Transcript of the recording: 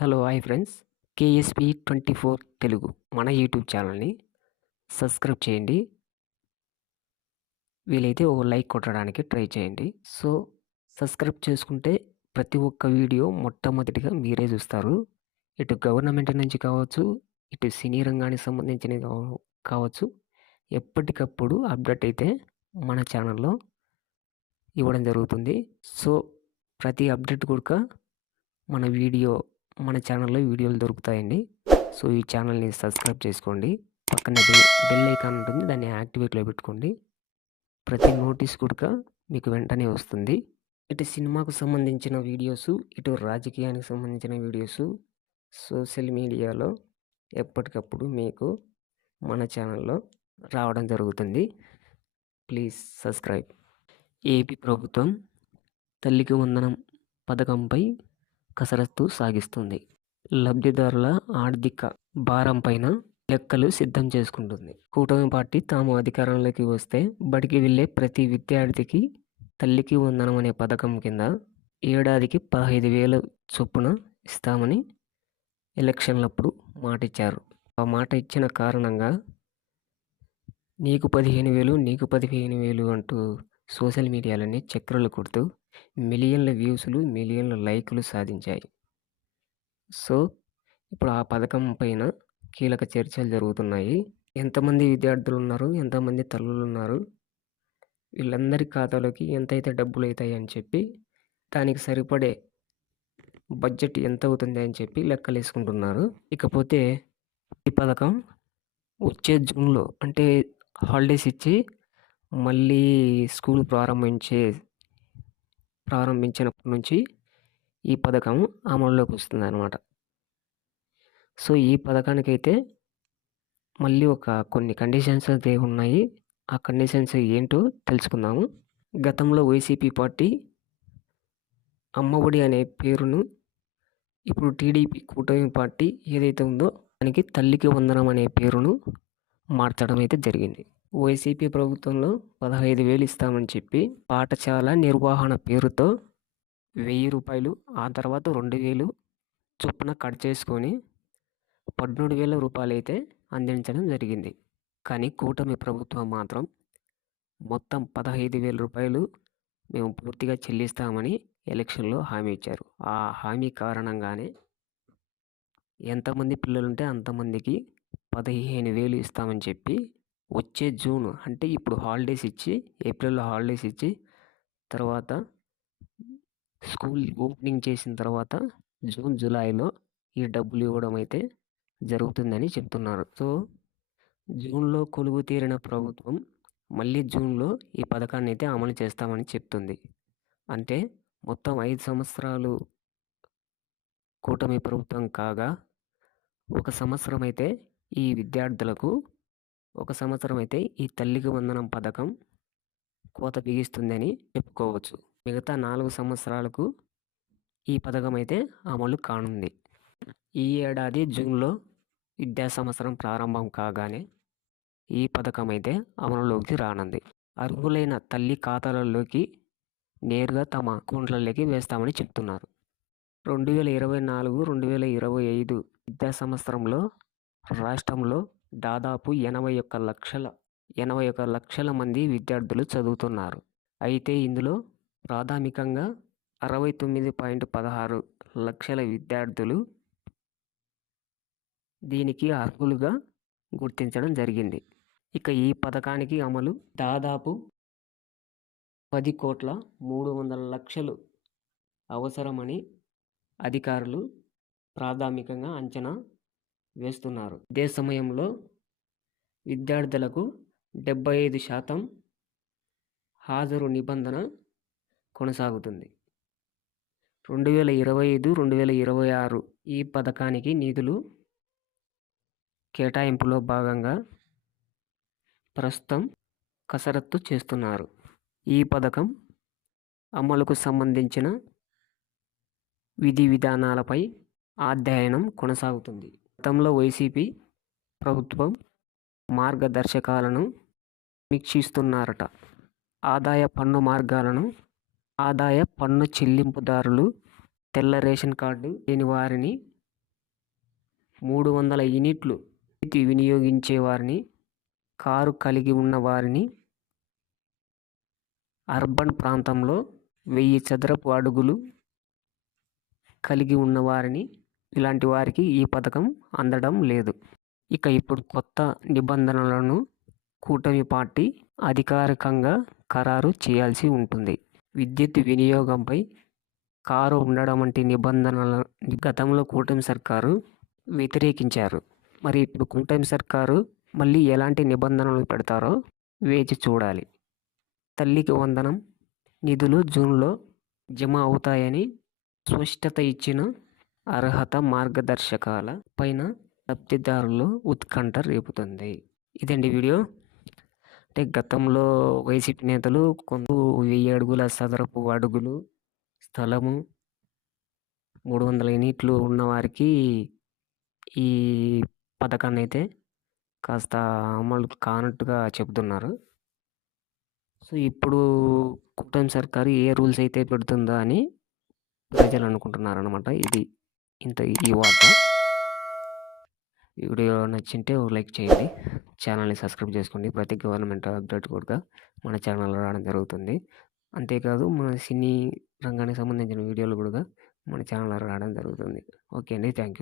Hello hi friends. KSP 24 Telugu మన YouTube ఛానల్ని subscribe చేయండి. వీలైతే ఓ లైక్ కొట్టడానికి ట్రై చేయండి. సో సబ్స్క్రైబ్ చేసుకుంటే ప్రతి ఒక్క వీడియో మొట్టమొదటిగా మీరే చూస్తారు. ఇటు గవర్నమెంట్ నుంచి కావచ్చు, ఇటు సినీ రంగానికి సంబంధించినవి కావచ్చు, ఎప్పటికప్పుడు అప్డేట్ అయితే మన ఛానల్లో ఇవ్వడం జరుగుతుంది. సో ప్రతి అప్డేట్ కూడా మన ఛానల్లో వీడియోలు దొరుకుతాయండి. సో ఈ ఛానల్ని సబ్స్క్రైబ్ చేసుకోండి. పక్కన బెల్ ఐకాన్ ఉంటుంది, దాన్ని యాక్టివేట్లో పెట్టుకోండి. ప్రతి నోటీస్ కూడా మీకు వెంటనే వస్తుంది. ఇటు సినిమాకు సంబంధించిన వీడియోస్, ఇటు రాజకీయానికి సంబంధించిన వీడియోస్ సోషల్ మీడియాలో ఎప్పటికప్పుడు మీకు మన ఛానల్లో రావడం జరుగుతుంది. Please subscribe. ఏపీ ప్రభుత్వం తల్లికి వందనం పథకంపై కసరత్తు సాగిస్తుంది. లబ్ధిదారుల ఆర్థిక భారం పైన లెక్కలు సిద్ధం చేసుకుంటుంది. కూటమి పార్టీ తాము అధికారంలోకి వస్తే బడికి వెళ్లే ప్రతి విద్యార్థికి తల్లికి వందనం అనే పథకం కింద ఏడాదికి 15,000 చొప్పున ఇస్తామని ఎలక్షన్లప్పుడు మాట ఇచ్చారు. ఆ మాట ఇచ్చిన కారణంగా నీకు 15,000 నీకు 15,000 అంటూ సోషల్ మీడియాలన్నీ చక్రాలు కొడుతూ మిలియన్ల వ్యూస్లు, మిలియన్ల లైకులు సాధించాయి. సో ఇప్పుడు ఆ పథకం పైన కీలక చర్చలు జరుగుతున్నాయి. ఎంతమంది విద్యార్థులు ఉన్నారు, ఎంతమంది తల్లులు ఉన్నారు, వీళ్ళందరి ఖాతాలోకి ఎంతైతే డబ్బులు అవుతాయి అని చెప్పి, దానికి సరిపడే బడ్జెట్ ఎంత అవుతుంది అని చెప్పి లెక్కలు వేసుకుంటున్నారు. ఇకపోతే ఈ పథకం వచ్చే జూన్లో, అంటే హాలిడేస్ ఇచ్చి మళ్ళీ స్కూల్ ప్రారంభించినప్పటి నుంచి ఈ పథకం అమల్లోకి వస్తుంది అన్నమాట. సో ఈ పథకానికైతే మళ్ళీ కొన్ని కండిషన్స్ అయితే ఉన్నాయి. ఆ కండిషన్స్ ఏంటో తెలుసుకుందాము. గతంలో వైసీపీ పార్టీ అమ్మఒడి అనే పేరును, ఇప్పుడు టీడీపీ కూటమి పార్టీ ఏదైతే ఉందో దానికి తల్లికి వందనం అనే పేరును మార్చడం అయితే జరిగింది. వైసీపీ ప్రభుత్వంలో 15,000 ఇస్తామని చెప్పి పాఠశాల నిర్వహణ పేరుతో 1,000 రూపాయలు, ఆ తర్వాత 2,000 చొప్పున కట్ చేసుకొని 13,000 రూపాయలు అయితే అందించడం జరిగింది. కానీ కూటమి ప్రభుత్వం మాత్రం మొత్తం 15,000 రూపాయలు మేము పూర్తిగా చెల్లిస్తామని ఎలక్షన్లో హామీ ఇచ్చారు. ఆ హామీ కారణంగానే ఎంతమంది పిల్లలుంటే అంతమందికి 15,000 ఇస్తామని చెప్పి వచ్చే జూన్, అంటే ఇప్పుడు హాలిడేస్ ఇచ్చి, ఏప్రిల్లో హాలిడేస్ ఇచ్చి తర్వాత స్కూల్ ఓపెనింగ్ చేసిన తర్వాత జూన్, జూలైలో ఈ డబ్బులు ఇవ్వడం అయితే జరుగుతుందని చెప్తున్నారు. సో జూన్లో కొలువు తీరిన ప్రభుత్వం మళ్ళీ జూన్లో ఈ పథకాన్ని అయితే అమలు చేస్తామని చెప్తుంది. అంటే మొత్తం 5 సంవత్సరాలు కూటమి ప్రభుత్వం కాగా, 1 సంవత్సరం అయితే ఈ విద్యార్థులకు, 1 సంవత్సరం అయితే ఈ తల్లికి వందనం పథకం కోత బిగిస్తుందని చెప్పుకోవచ్చు. మిగతా 4 సంవత్సరాలకు ఈ పథకం అయితే అమలు కానుంది. ఈ ఏడాది జూన్లో విద్యా సంవత్సరం ప్రారంభం కాగానే ఈ పథకం అయితే అమలులోకి రానుంది. అర్హులైన తల్లి ఖాతాలలోకి నేరుగా తమ అకౌంట్లలోకి వేస్తామని చెప్తున్నారు. 2024-2025 విద్యా సంవత్సరంలో రాష్ట్రంలో దాదాపు 81 లక్షల మంది విద్యార్థులు చదువుతున్నారు. అయితే ఇందులో ప్రాథమికంగా 69.16 లక్షల విద్యార్థులు దీనికి అర్హులుగా గుర్తించడం జరిగింది. ఇక ఈ పథకానికి అమలు దాదాపు 10,300,00,000 అవసరమని అధికారులు ప్రాథమికంగా అంచనా వేస్తున్నారు. ఇదే సమయంలో విద్యార్థులకు 75% హాజరు నిబంధన కొనసాగుతుంది. 2025-2026 ఈ పథకానికి నిధులు కేటాయింపులో భాగంగా ప్రస్తుతం కసరత్తు చేస్తున్నారు. ఈ పథకం అమలుకు సంబంధించిన విధి విధానాలపై అధ్యయనం కొనసాగుతుంది. గతంలో వైసీపీ ప్రభుత్వం మార్గదర్శకాలను సమీక్షిస్తున్నారట. ఆదాయ పన్ను మార్గాలను, ఆదాయ పన్ను చెల్లింపుదారులు, తెల్ల రేషన్ కార్డు లేని వారిని 300 యూనిట్లు విద్యుత్ వినియోగించే వారిని, కారు కలిగి ఉన్న వారిని, అర్బన్ ప్రాంతంలో 1000 చదరపు అడుగులు కలిగి ఉన్న వారిని, ఇలాంటి వారికి ఈ పథకం అందడం లేదు. ఇక ఇప్పుడు కొత్త నిబంధనలను కూటమి పార్టీ అధికారికంగా ఖరారు చేయాల్సి ఉంటుంది. విద్యుత్ వినియోగంపై కారు ఉండడం వంటి నిబంధనల గతంలో కూటమి సర్కారు వ్యతిరేకించారు. మరి ఇప్పుడు కూటమి సర్కారు మళ్ళీ ఎలాంటి నిబంధనలు పెడతారో వేచి చూడాలి. తల్లికి వందనం నిధులు జూన్లో జమ అవుతాయని స్పష్టత ఇచ్చిన అర్హత మార్గదర్శకాల పైన లబ్ధిదారుల్లో ఉత్కంఠ రేపుతుంది. ఇదండి వీడియో. అంటే గతంలో వైసీపీ నేతలు 1000 అడుగుల చదరపు అడుగులు స్థలము 300 యూనిట్లు ఉన్నవారికి ఈ పథకాన్ని అయితే కాస్త అమలు కానట్టుగా చెబుతున్నారు. సో ఇప్పుడు కూటమి సర్కారు ఏ రూల్స్ అయితే పెడుతుందా అని ప్రజలు అనుకుంటున్నారు అనమాట. ఈ వార్త. ఈ వీడియో నచ్చింటే ఒక లైక్ చేయండి, ఛానల్ని సబ్స్క్రైబ్ చేసుకోండి. ప్రతి గవర్నమెంట్ అప్డేట్ కూడా మన ఛానల్లో రావడం జరుగుతుంది. అంతేకాదు మన సినీ రంగానికి సంబంధించిన వీడియోలు కూడా మన ఛానల్లో రావడం జరుగుతుంది. ఓకే అండి, థ్యాంక్ యూ.